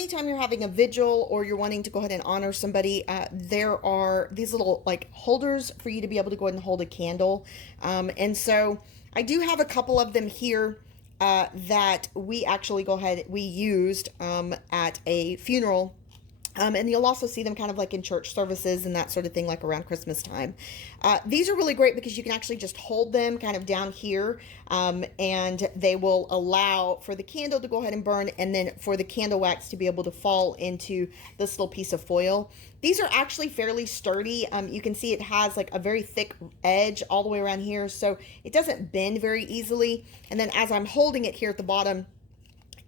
anytime you're having a vigil or you're wanting to go ahead and honor somebody, there are these little like holders for you to be able to go ahead and hold a candle. And so I do have a couple of them here that we actually we used at a funeral. And you'll also see them kind of like in church services and that sort of thing, like around Christmas time. These are really great because you can actually just hold them kind of down here, and they will allow for the candle to go ahead and burn, and then for the candle wax to be able to fall into this little piece of foil. These are actually fairly sturdy. You can see it has like a very thick edge all the way around here, so it doesn't bend very easily. And then as I'm holding it here at the bottom,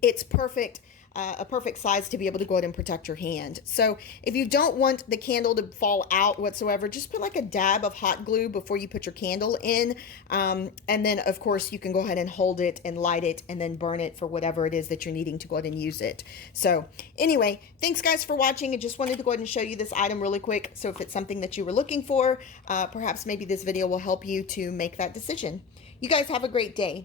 it's perfect. A perfect size to be able to go ahead and protect your hand. So if you don't want the candle to fall out whatsoever, just put like a dab of hot glue before you put your candle in. And then of course you can go ahead and hold it and light it and then burn it for whatever it is that you're needing to go ahead and use it. So anyway, thanks guys for watching. I just wanted to go ahead and show you this item really quick. So if it's something that you were looking for, perhaps maybe this video will help you to make that decision. You guys have a great day.